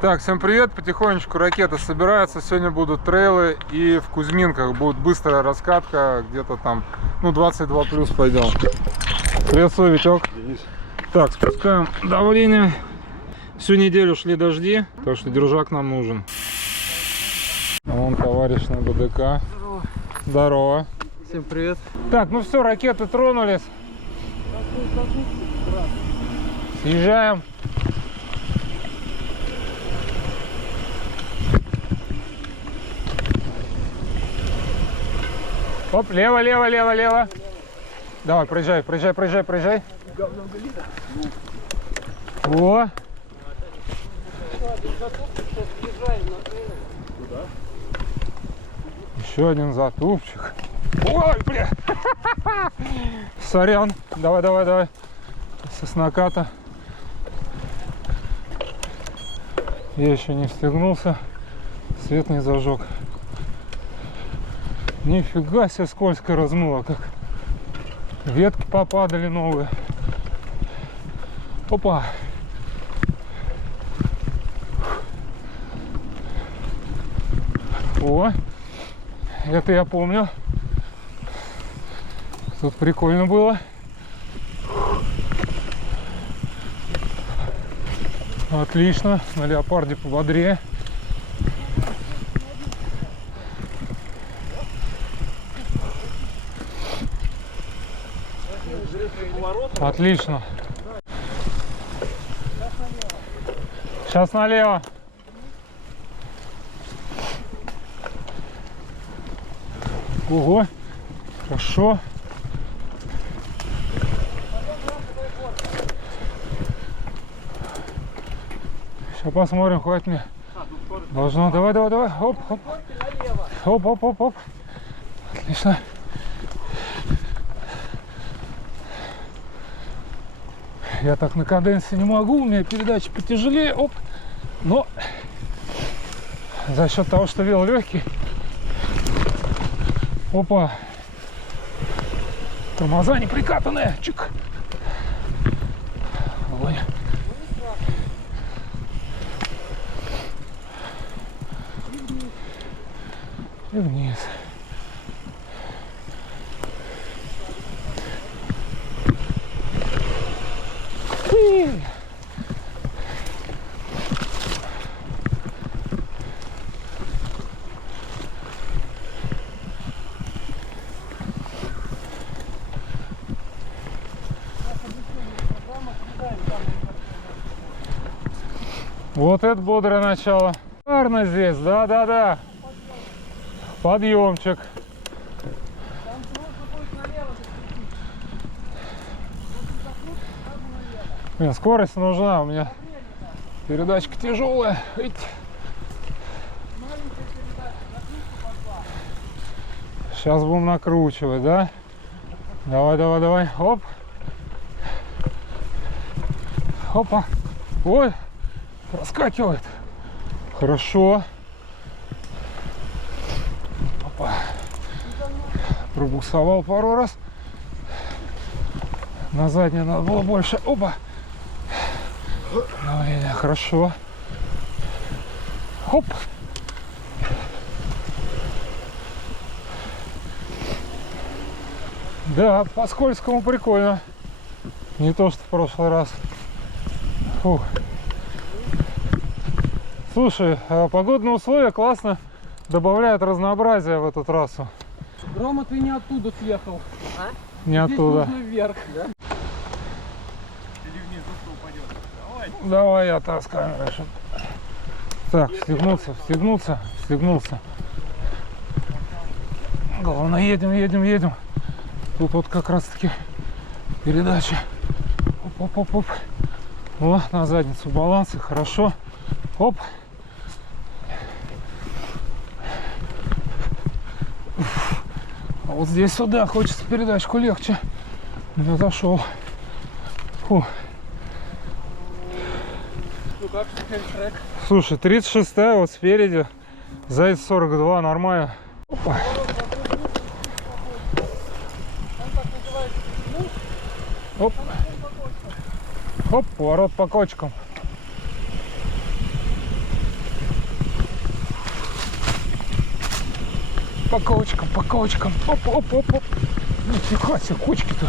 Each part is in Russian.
Так, всем привет, потихонечку ракета собирается. Сегодня будут трейлы и в Кузьминках будет быстрая раскатка, где-то там, 22 плюс пойдем. Приветствую, Витек. Так, спускаем давление. Всю неделю шли дожди, так что держак нам нужен. Вон товарищ на БДК. Здорово. Здорово. Всем привет. Так, ну все, ракеты тронулись. Съезжаем. Оп, лево, лево, лево, лево. Давай, проезжай, проезжай, проезжай, проезжай. О. Еще один затупчик. Ой, бля. Сорян. Давай, давай, давай. Со наката. Я еще не встегнулся. Свет не зажег. Нифига себе скользко размыло, как ветки попадали новые. Опа. О, это я помню. Тут прикольно было. Отлично, на леопарде пободрее. Отлично. Сейчас налево. Ого, хорошо. Сейчас посмотрим, хватит мне. Должно. Давай, давай, давай. Оп, оп. Оп, оп, оп, оп. Отлично. Я так на конденсе не могу, у меня передача потяжелее, оп. Но за счет того, что вел легкий. Опа. Тормоза не прикатанные. Чик. Ой. И вниз. Вот это бодрое начало. Гарно здесь, да-да-да. Подъемчик. Блин, скорость нужна, у меня передачка тяжелая. Сейчас будем накручивать, да? Давай, давай, давай. Оп. Опа. Ой, проскакивает. Хорошо. Опа. Пробуксовал пару раз. На заднее надо было больше. Опа. Давление, хорошо. Хоп. Да, по скользкому прикольно. Не то, что в прошлый раз. Фух. Слушай, погодные условия классно добавляют разнообразия в эту трассу. Рома, ты не оттуда съехал. А? Не здесь оттуда. нужно вверх. Да? Давай я таскаю. Так, встегнуться, встегнуться, встегнулся. Главное, едем, едем, едем. Тут вот как раз таки передача. Оп-оп-оп-оп. О, на задницу балансы, хорошо. Оп. А вот здесь сюда хочется передачку легче. Не зашел. Фу. Ну как трек? Слушай, 36-я вот спереди, сзади 42, нормально. Опа. Оп. Оп, поворот по кочкам. По кочкам, по кочкам. Оп, оп, оп, оп. Нифига себе, кочки-то.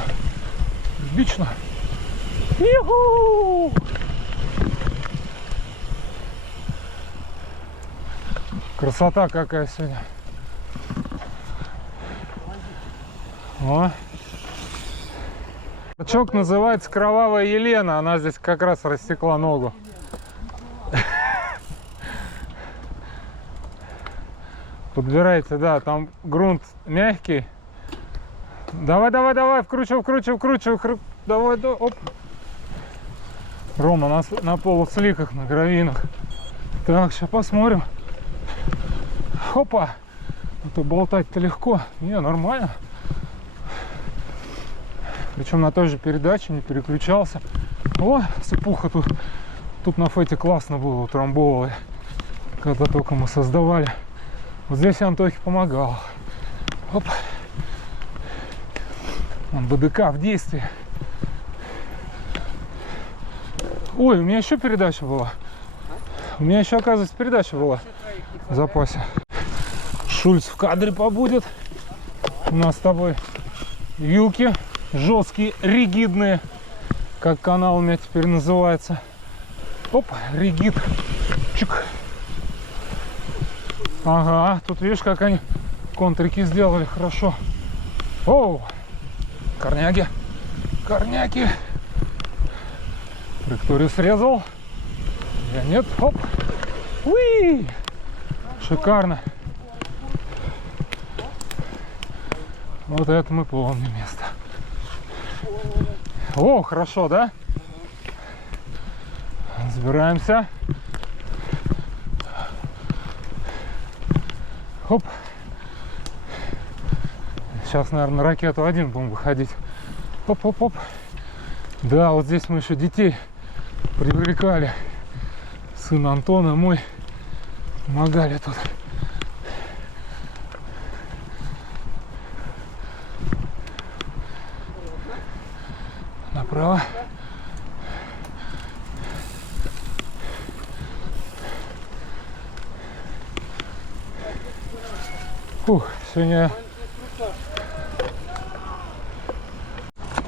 Отлично. Иху! Красота какая сегодня. О. Качок называется Кровавая Елена. Она здесь как раз рассекла ногу. Подбирайте, да, там грунт мягкий. Давай, давай, давай, вкручивай, вкручивай, вкручивай. Давай, да, оп. Рома на полусликах, на гравинах. Так, сейчас посмотрим. Хопа. А то болтать-то легко. Не, нормально. Причем на той же передаче, не переключался. О, сыпуха тут. Тут на фете классно было, утрамбовывали. Когда только мы создавали. Вот здесь я Антохе помогал. Оп. Он БДК в действии. Ой, у меня еще передача была. У меня еще, оказывается, передача была в запасе. Шульц в кадре побудет. У нас с тобой вилки жесткие, ригидные, как канал у меня теперь называется. Оп, ригид. Чик. Ага, тут видишь, как они контрики сделали хорошо. Оу, корняги, корняки. Траекторию срезал. Я нет, оп. Уи! Шикарно. Вот это мы помним место. О, хорошо, да? Забираемся. Хоп. Сейчас, наверное, на ракету один будем выходить. Оп-оп-оп. Да, вот здесь мы еще детей привлекали. Сын Антона мой. Помогали тут. Направо. Фух, сегодня...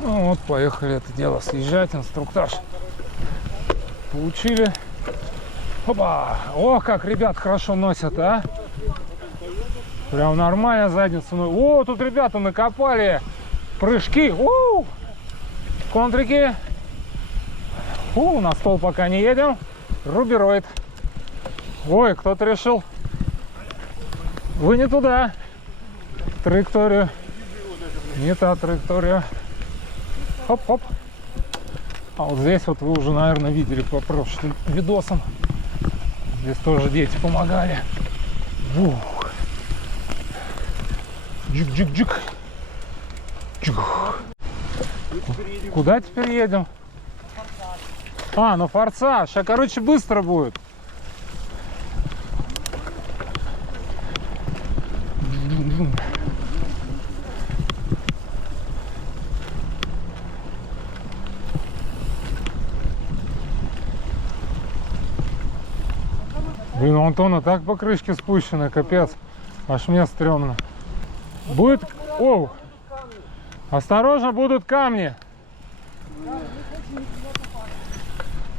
Ну вот, поехали это дело съезжать, инструктаж получили. Опа! О, как ребят хорошо носят, а! Прям нормально задницу. О, тут ребята накопали прыжки. У! Контрики. На стол пока не едем. Рубероид. Ой, кто-то решил. Вы не туда. Траекторию. Не та траектория. Хоп-хоп. А вот здесь вот вы уже, наверное, видели по прошлым видосам. Здесь тоже дети помогали. Ух. Джик-джик-джик. Куда теперь едем? А, ну форсаж. Сейчас, короче, быстро будет. Блин, у Антона так покрышки спущены, капец. Аж мне стрёмно. Будет... Оу! Осторожно, будут камни.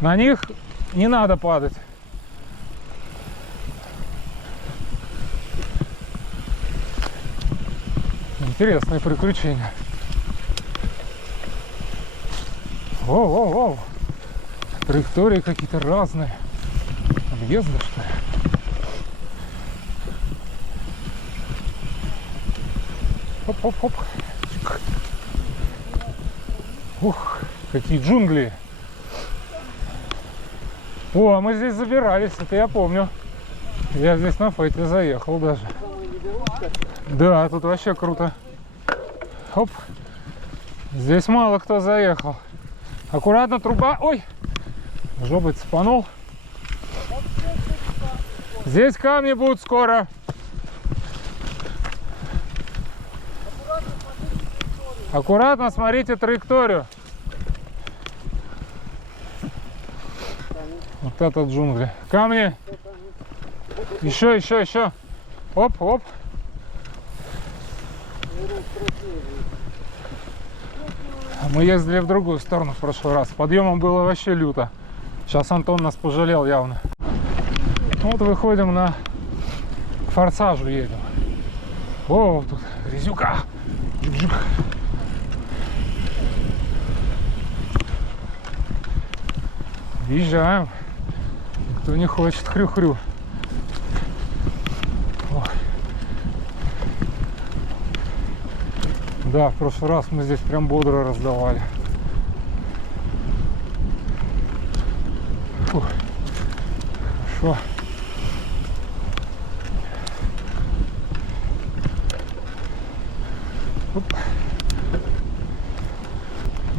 На них не надо падать. Интересное приключение. Воу-воу-воу. Траектории какие-то разные. Объезды, что ли? Хоп-хоп-хоп. Ух, какие джунгли. О, а мы здесь забирались, это я помню. Я здесь на фейте заехал даже. Да, тут вообще круто. Хоп. Здесь мало кто заехал. Аккуратно, труба. Ой, жопой цепанул. Здесь камни будут скоро. Аккуратно смотрите траекторию. Вот это джунгли. Камни. Еще, еще, еще. Оп, оп. Мы ездили в другую сторону в прошлый раз. Подъемом было вообще люто. Сейчас Антон нас пожалел явно. Вот выходим на к Форсажу едем. О, тут резюка. Въезжаем. Никто не хочет хрю-хрю. Да, в прошлый раз мы здесь прям бодро раздавали. Фу. Хорошо. Оп.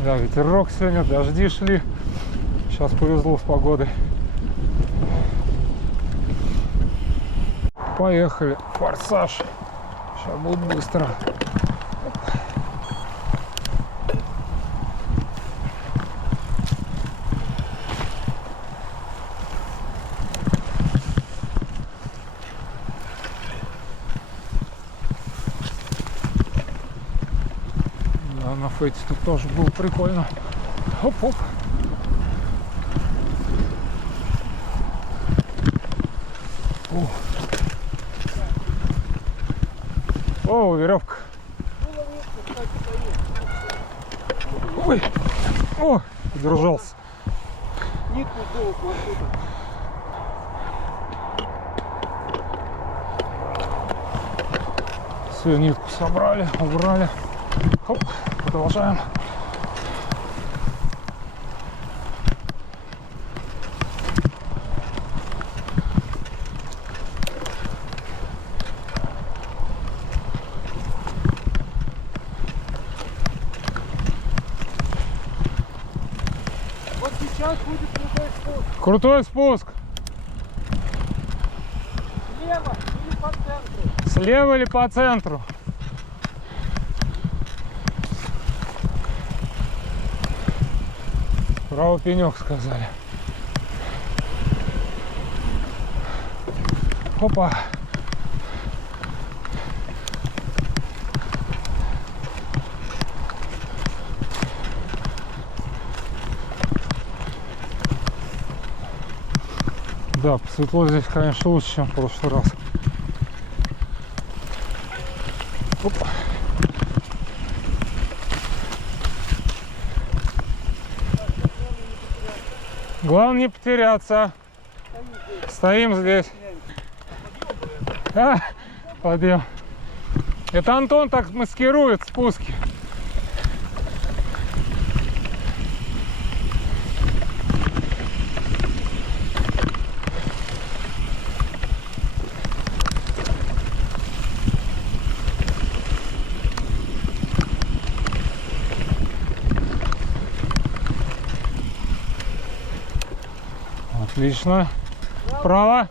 Да, ветерок сегодня, дожди шли. Сейчас повезло с погодой. Поехали. Форсаж. Сейчас будет быстро. Да, на фейте тут тоже было прикольно. Оп-оп. О, веревка. Ой, о, удержался. Нитку сделал с маршрута. Все, нитку собрали, убрали. Хоп, продолжаем. Вот сейчас будет крутой спуск. Крутой спуск. Слева или по центру. Слева или по центру? Право пенек сказали. Опа. Да, светло здесь, конечно, лучше, чем в прошлый раз. Оп. Главное не потеряться. Стоим здесь. А, подъем. Это Антон так маскирует спуски. Отлично. Вправо.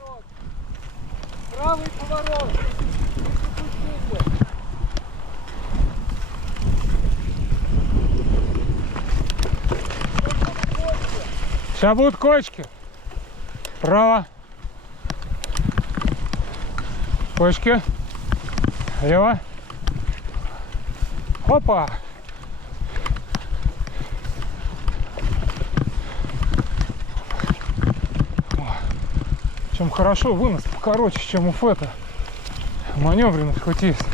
Правый поворот. Сейчас будут кочки. Право. Кочки. Лево. Опа. Чем хорошо, вынос короче, чем у фета. Маневренность хоть есть.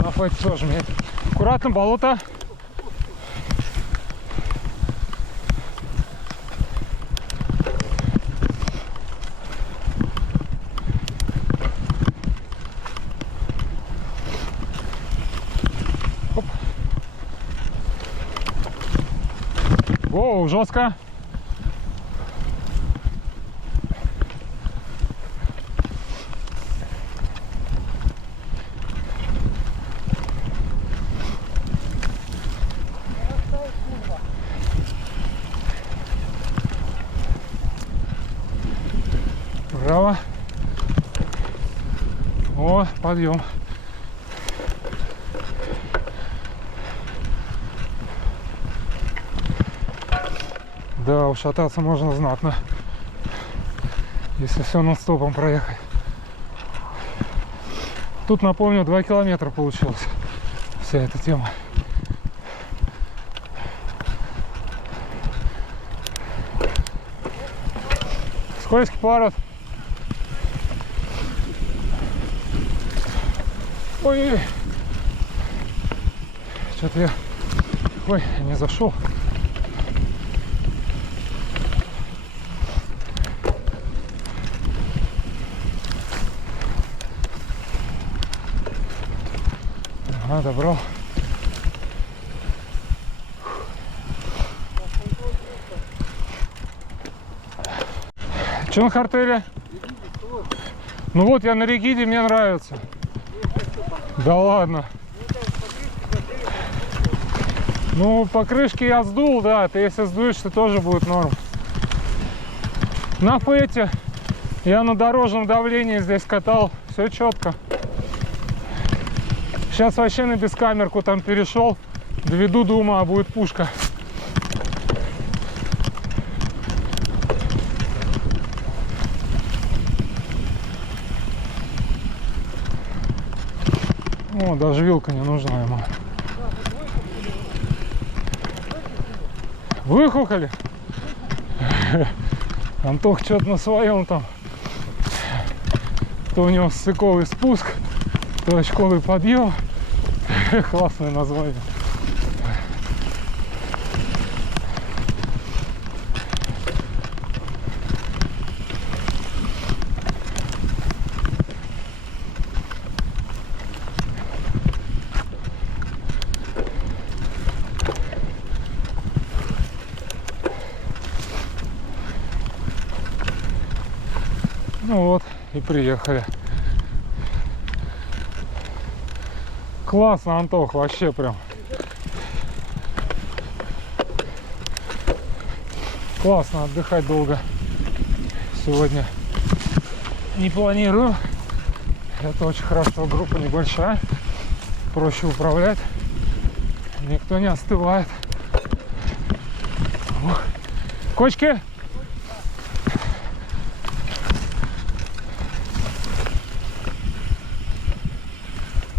На фете тоже менять. Аккуратно, болото. Оп. О, жестко. Браво. О, подъем. Да, ушататься можно знатно, если все нон-стопом проехать. Тут, напомню, 2 километра получилось вся эта тема. Скользкий поворот. Ой, что-то я... Ой, не зашел. Ага, добро. Че на картеле? Ну вот, я на ригиде, мне нравится. Да ладно. Ну, покрышки я сдул, да. Ты если сдуешь, то тоже будет норм. На фете я на дорожном давлении здесь катал. Все четко. Сейчас вообще на бескамерку там перешел. Доведу до ума, будет пушка. О, даже вилка не нужна ему. Выхухоли? Антох что-то на своем там. То у него ссыковый спуск, то очковый подъем. Классное название. Ну вот, и приехали. Классно, Антох, вообще прям. Классно, отдыхать долго сегодня не планирую. Это очень хорошо, группа небольшая, проще управлять, никто не остывает. Ух. Кочки!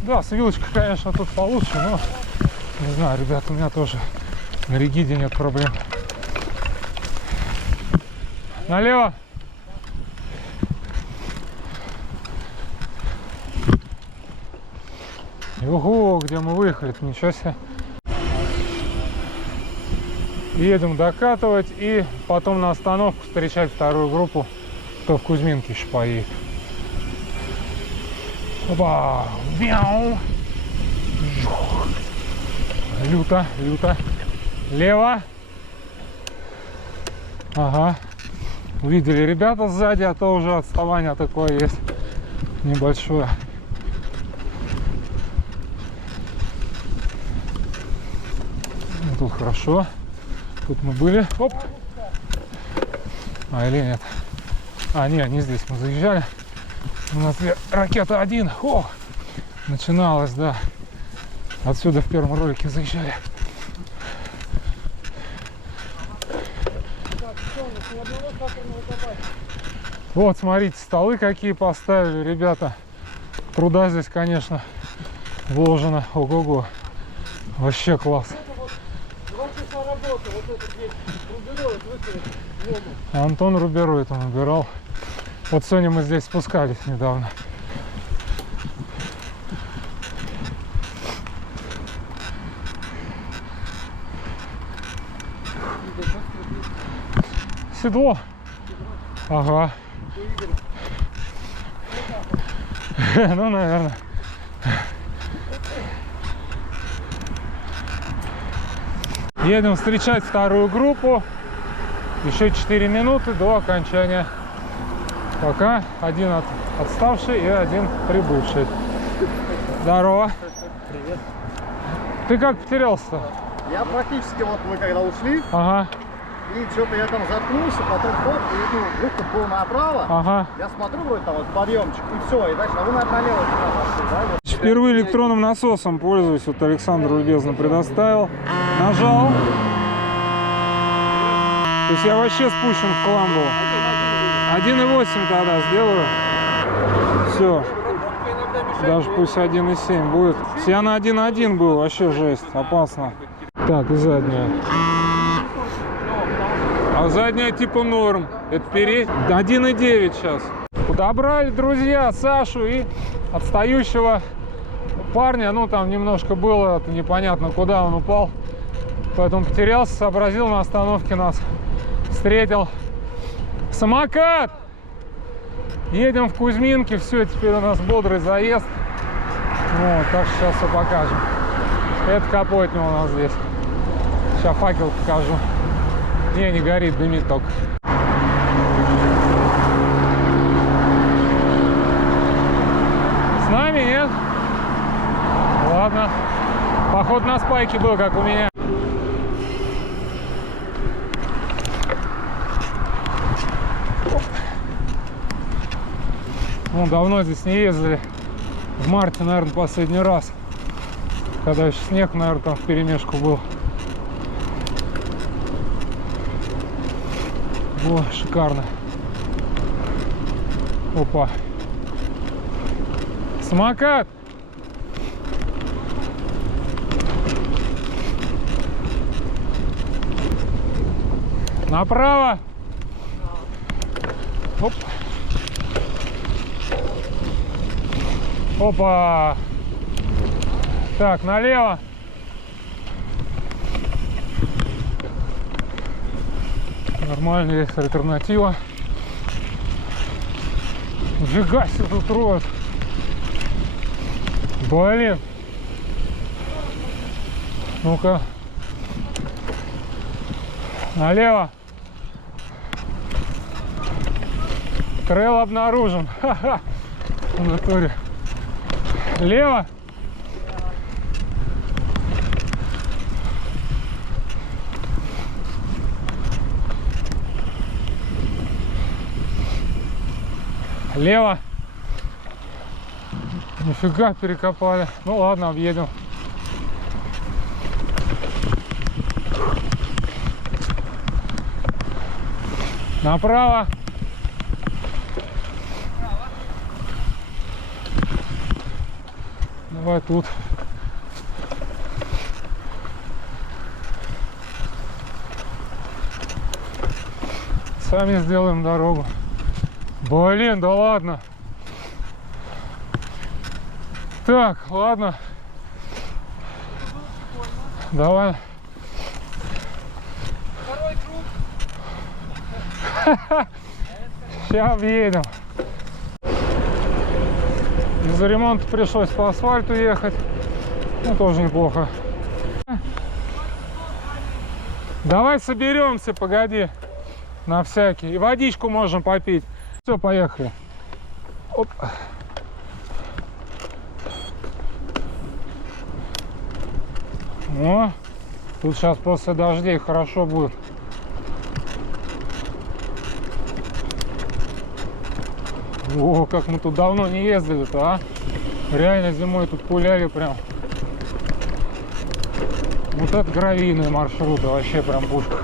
Да, с вилочкой, конечно, тут получше, но не знаю, ребят, у меня тоже на ригиде нет проблем. Налево. Ого, где мы выехали, ничего себе. Едем докатывать и потом на остановку встречать вторую группу, кто в Кузьминке еще поедет. Опа! Мяу! Люто, люто. Лево. Ага. Увидели ребята сзади, а то уже отставание такое есть небольшое. Тут хорошо. Тут мы были. Оп. А, или нет? А, не, не здесь мы заезжали. У нас ракета 1. О, начиналась, да. Отсюда в первом ролике заезжали. Вот, смотрите, столы какие поставили, ребята. Труда здесь, конечно, вложено. Ого-го. Вообще класс. 2 часа работы, вот это здесь рубероид выкрыть воду. Антон рубероид он убирал. Вот сегодня мы здесь спускались недавно. Седло. Ага. Ну, наверное. Едем встречать вторую группу. Еще 4 минуты до окончания. Пока один отставший и один прибывший. Здорово. Привет. Ты как потерялся-то? Я практически, вот мы когда ушли, Ага, и что-то я там заткнулся, потом хоп, и ну, руку был направо. ага. Я смотрю, вроде там вот подъемчик, и все, и дальше, а вы, наверное, налево пошли, да? Вот. Впервые электронным насосом пользуюсь. Вот Александр любезно предоставил. Нажал. То есть я вообще спущен в хлам был. 1,8 тогда сделаю. Все. Даже пусть 1.7 будет. Если я на 1.1 был, вообще жесть, опасно. Так, и задняя. А задняя типа норм. Это передняя. 1.9 сейчас. Подобрали, друзья, Сашу и отстающего парня. Ну, там немножко было, это непонятно, куда он упал. Поэтому потерялся, сообразил, на остановке нас встретил самокат. Едем в Кузьминки, все, теперь у нас бодрый заезд. Вот, так что сейчас все покажем. Это капотня у нас здесь. Сейчас факел покажу. Не горит, дымит только. С нами нет? Ладно. Поход на спайке был, как у меня. Ну, давно здесь не ездили. В марте, наверное, последний раз. Когда еще снег, наверное, там вперемешку был. О, шикарно. Опа. Самокат. Направо. Оп. Опа. Так, налево. Нормально, есть альтернатива. Нифига себе тут роет. Блин. Ну-ка. Налево. Трейл обнаружен. Ха-ха. В натуре. Лево. Лево. Нифига перекопали. Ну ладно, объедем. Направо. Давай тут. Сами сделаем дорогу. Блин, да ладно. Так, ладно. Давай. Второй круг. Сейчас объедем. Из-за ремонта пришлось по асфальту ехать. Ну, тоже неплохо. Давай соберемся, погоди. На всякий. И водичку можем попить. Все, поехали. Оп. О, тут сейчас после дождей хорошо будет. О, как мы тут давно не ездили-то, а? Реально зимой тут гуляли прям. Вот это гравийные маршруты, вообще прям пушка.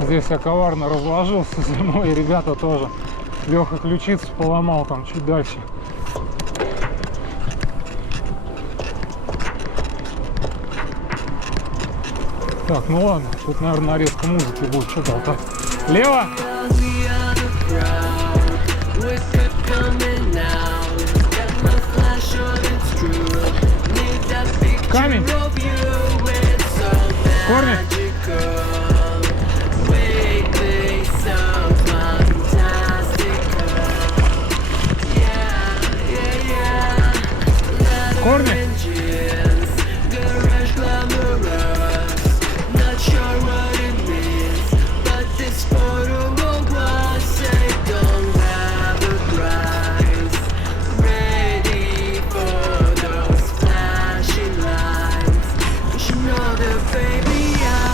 Здесь я коварно разложился зимой, и ребята тоже. Леха ключицу поломал там чуть дальше. Так, ну ладно, тут, наверное, нарезка музыки будет. Что там? Лево! Камень! Корни! Корни! Baby, I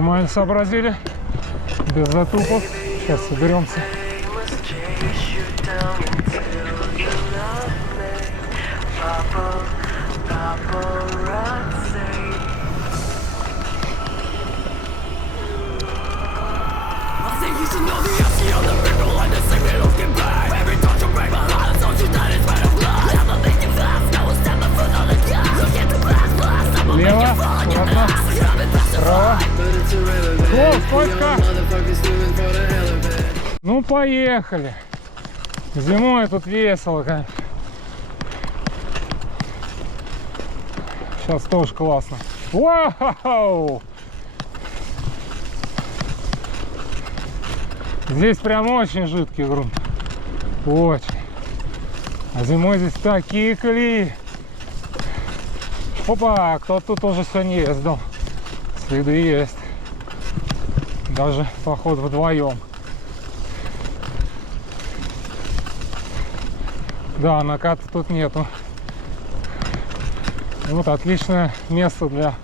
Нормально сообразили. Без затупов. Сейчас соберемся. Лево, аккуратно. Право. О, сколько? Ну, поехали. Зимой тут весело, конечно. Сейчас тоже классно. Вау! Здесь прям очень жидкий грунт. Очень. А зимой здесь такие колеи. Опа, кто тут уже сегодня ездил. Следы есть. Даже поход вдвоем. Да, наката тут нету. Вот отличное место для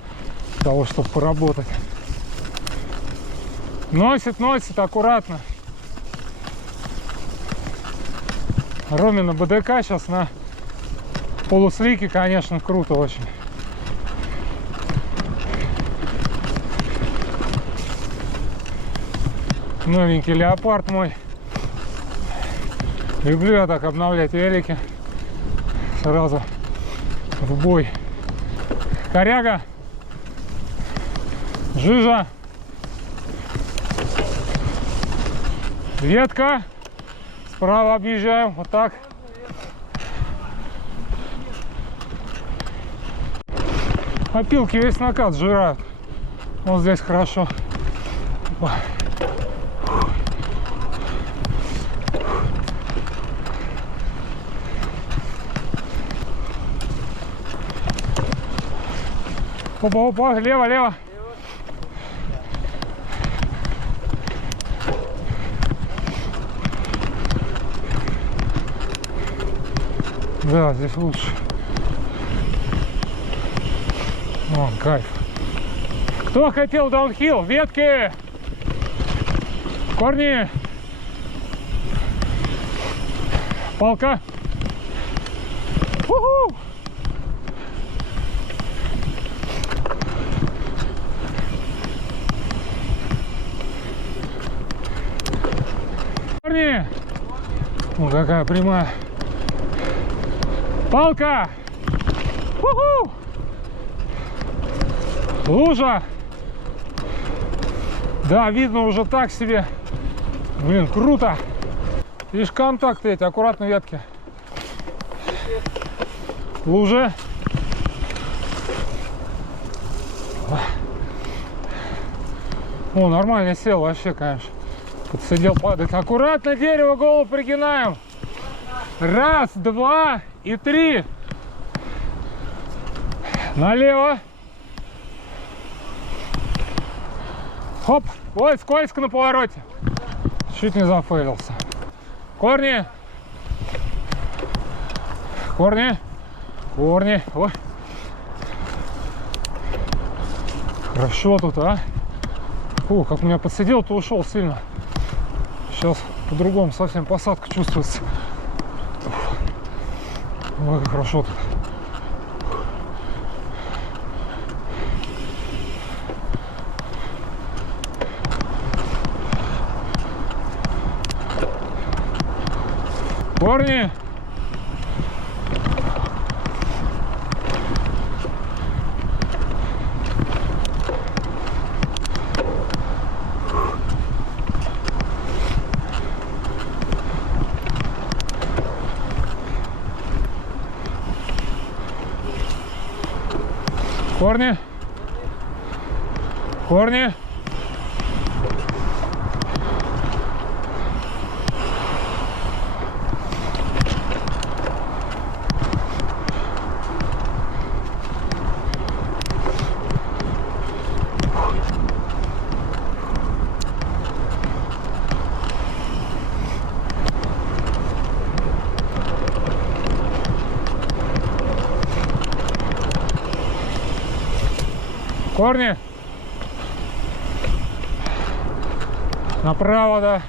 того, чтобы поработать. Носит аккуратно. Роме на БДК сейчас на полуслике, конечно, круто очень. Новенький леопард мой. Люблю я так обновлять велики. Сразу в бой. Коряга. Жижа. Ветка. Справа объезжаем. Вот так. Опилки весь накат сжирают. Вот здесь хорошо. Опа, лево. Да, здесь лучше. О, кайф. Кто хотел даунхилл? Ветки! Корни! Палка! У-ху! Корни! О, какая прямая! Палка! У-ху! Лужа! Да, видно уже так себе. Блин, круто! Видишь, контакты эти, аккуратно ветки. Лужи. О, нормально сел вообще, конечно. Подсидел, падает. Аккуратно дерево, голову пригинаем. Раз, два и три. Налево. Хоп. Ой, скользко на повороте. Чуть не зафейлился. Корни. Корни. Корни. Ой. Хорошо тут, а. Фу, как у меня подсидел, то ушел сильно. Сейчас по-другому совсем посадка чувствуется. Ой, как хорошо тут. Корни. Корни. Корни. Корни. Направо, да.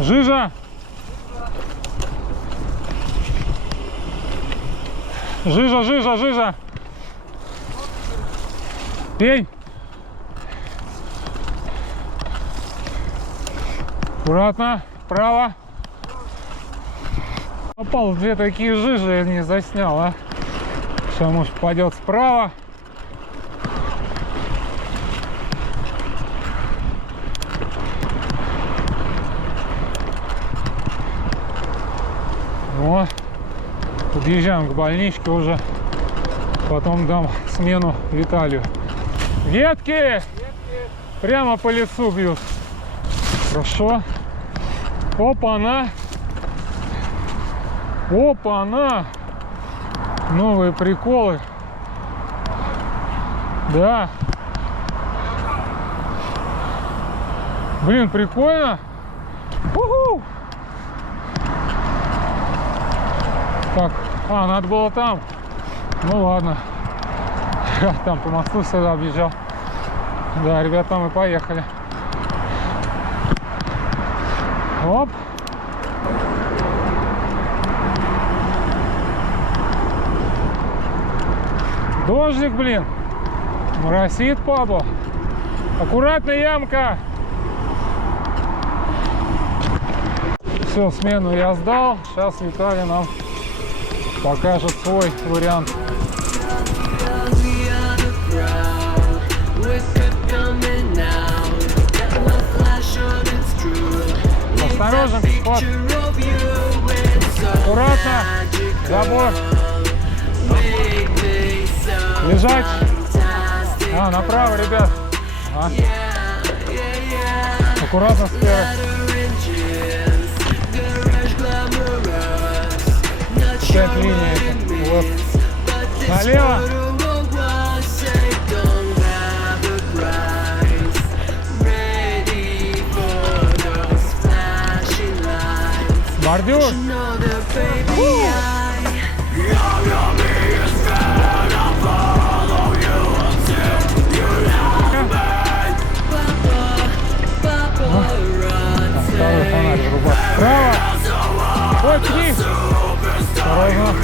Жижа! Жижа, жижа, жижа! Пей! Аккуратно, вправо. Попал в две такие жижи, я не заснял, а? Сейчас, может, пойдет справа. Вот. Подъезжаем к больничке уже. Потом дам смену Виталию. Ветки! Прямо по лицу бьют. Хорошо. Опа-на. Опа-на. Новые приколы. Да. Блин, прикольно. У-ху! Так, надо было там. Ну ладно. Там по мосту сюда объезжал. Да, ребята, мы поехали. Оп. Дождик, блин. Моросит, падла. Аккуратно, ямка. Все, смену я сдал. Сейчас Виталий нам покажет свой вариант. Осторожно, вот. Аккуратно, забор. Лежать. Направо, ребят. Аккуратно спереди. Опять линия. Вот. Налево. Бордюр. Второй фонарь врубать. Право. Ой, кни. Осторожно.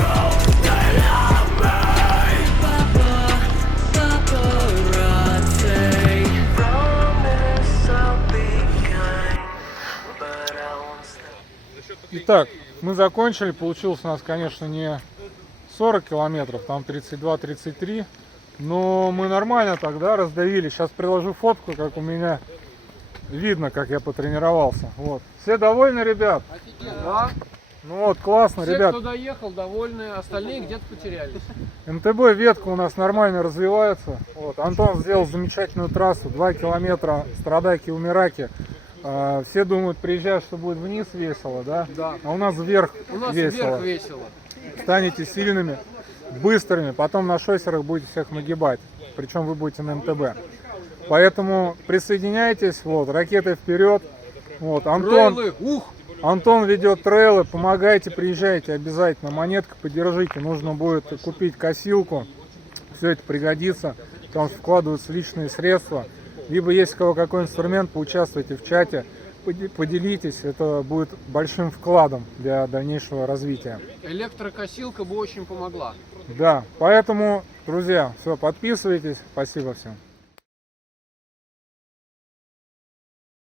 Итак, мы закончили. Получилось у нас, конечно, не 40 километров, там 32-33. Но мы нормально тогда раздавили. Сейчас приложу фотку, как у меня видно, как я потренировался. Вот. Все довольны, ребят? Офигенно. Да. Ну вот, классно, Все, ребят. кто доехал, довольны, остальные где-то потерялись. МТБ ветка у нас нормально развивается. Вот. Антон сделал замечательную трассу, 2 километра Страдайки-Умираки. Все думают, приезжаешь, что будет вниз весело, да? Да. А у нас вверх У нас весело. вверх весело. Станете сильными, быстрыми, потом на шоссерах будете всех нагибать. Причем вы будете на МТБ. Поэтому присоединяйтесь, вот, ракеты вперед. Вот, Антон ведет трейлы, помогайте, приезжайте обязательно. Монетка поддержите, нужно будет купить косилку. Все это пригодится, потому что вкладываются личные средства. Либо есть у кого какой инструмент, поучаствуйте в чате, поделитесь, это будет большим вкладом для дальнейшего развития. Электрокосилка бы очень помогла. Да, поэтому, друзья, все, подписывайтесь, спасибо всем.